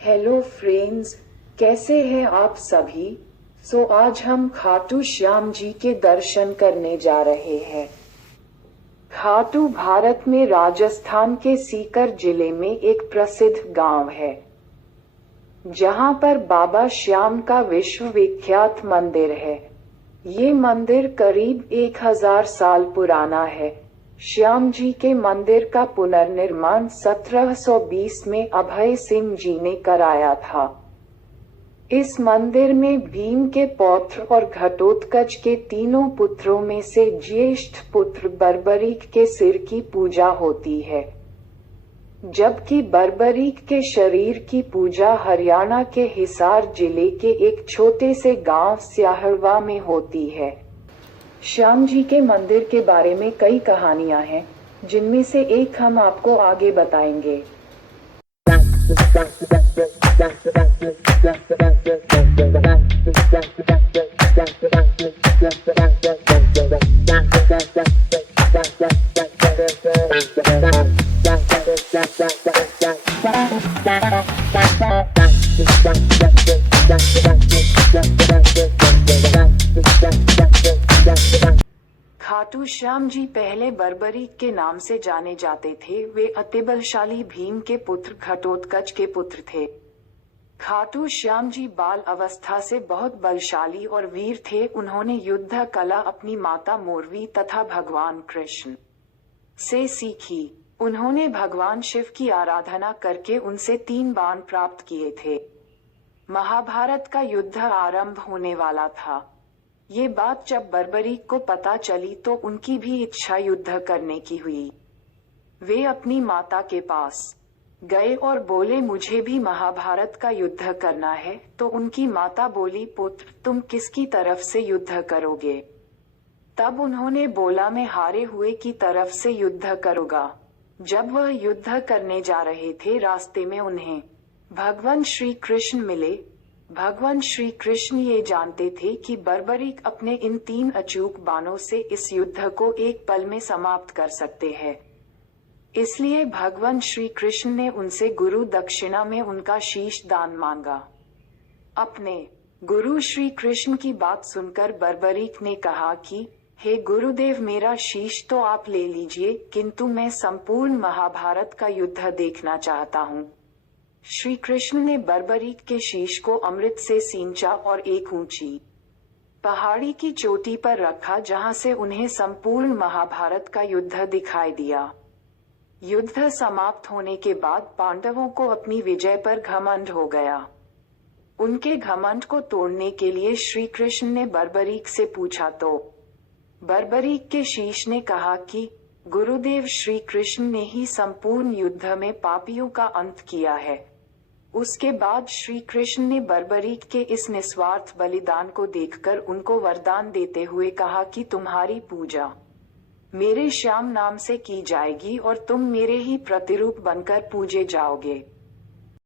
Hello friends, कैसे हैं आप सभी। आज हम खाटू श्याम जी के दर्शन करने जा रहे हैं। खाटू भारत में राजस्थान के सीकर जिले में एक प्रसिद्ध गांव है, जहां पर बाबा श्याम का विश्व विख्यात मंदिर है। ये मंदिर करीब 1000 साल पुराना है। श्याम जी के मंदिर का पुनर्निर्माण 1720 में अभय सिंह जी ने कराया था। इस मंदिर में भीम के पौत्र और घटोत्कच के तीनों पुत्रों में से ज्येष्ठ पुत्र बर्बरीक के सिर की पूजा होती है, जबकि बर्बरीक के शरीर की पूजा हरियाणा के हिसार जिले के एक छोटे से गांव स्याहड़वा में होती है। श्याम जी के मंदिर के बारे में कई कहानियां हैं, जिनमें से एक हम आपको आगे बताएंगे। खाटू श्याम जी पहले बर्बरीक के नाम से जाने जाते थे। वे अति बलशाली भीम के पुत्र घटोत्कच के पुत्र थे। खाटू श्याम जी बाल अवस्था से बहुत बलशाली और वीर थे। उन्होंने युद्ध कला अपनी माता मोरवी तथा भगवान कृष्ण से सीखी। उन्होंने भगवान शिव की आराधना करके उनसे 3 बाण प्राप्त किए थे। महाभारत का युद्ध आरंभ होने वाला था। ये बात जब बर्बरीक को पता चली तो उनकी भी इच्छा युद्ध करने की हुई। वे अपनी माता के पास गए और बोले, मुझे भी महाभारत का युद्ध करना है। तो उनकी माता बोली, पुत्र तुम किसकी तरफ से युद्ध करोगे। तब उन्होंने बोला, मैं हारे हुए की तरफ से युद्ध करूंगा। जब वह युद्ध करने जा रहे थे, रास्ते में उन्हें भगवान श्री कृष्ण मिले। भगवान श्री कृष्ण ये जानते थे कि बर्बरीक अपने इन 3 अचूक बाणों से इस युद्ध को एक पल में समाप्त कर सकते हैं। इसलिए भगवान श्री कृष्ण ने उनसे गुरु दक्षिणा में उनका शीश दान मांगा। अपने गुरु श्री कृष्ण की बात सुनकर बर्बरीक ने कहा कि हे गुरुदेव, मेरा शीश तो आप ले लीजिए, किंतु मैं संपूर्ण महाभारत का युद्ध देखना चाहता हूँ। श्री कृष्ण ने बर्बरीक के शीश को अमृत से सींचा और एक ऊंची पहाड़ी की चोटी पर रखा, जहां से उन्हें संपूर्ण महाभारत का युद्ध दिखाई दिया। युद्ध समाप्त होने के बाद पांडवों को अपनी विजय पर घमंड हो गया। उनके घमंड को तोड़ने के लिए श्री कृष्ण ने बर्बरीक से पूछा तो बर्बरीक के शीश ने कहा कि गुरुदेव, श्री कृष्ण ने ही संपूर्ण युद्ध में पापियों का अंत किया है। उसके बाद श्री कृष्ण ने बर्बरीक के इस निस्वार्थ बलिदान को देखकर उनको वरदान देते हुए कहा कि तुम्हारी पूजा मेरे श्याम नाम से की जाएगी और तुम मेरे ही प्रतिरूप बनकर पूजे जाओगे।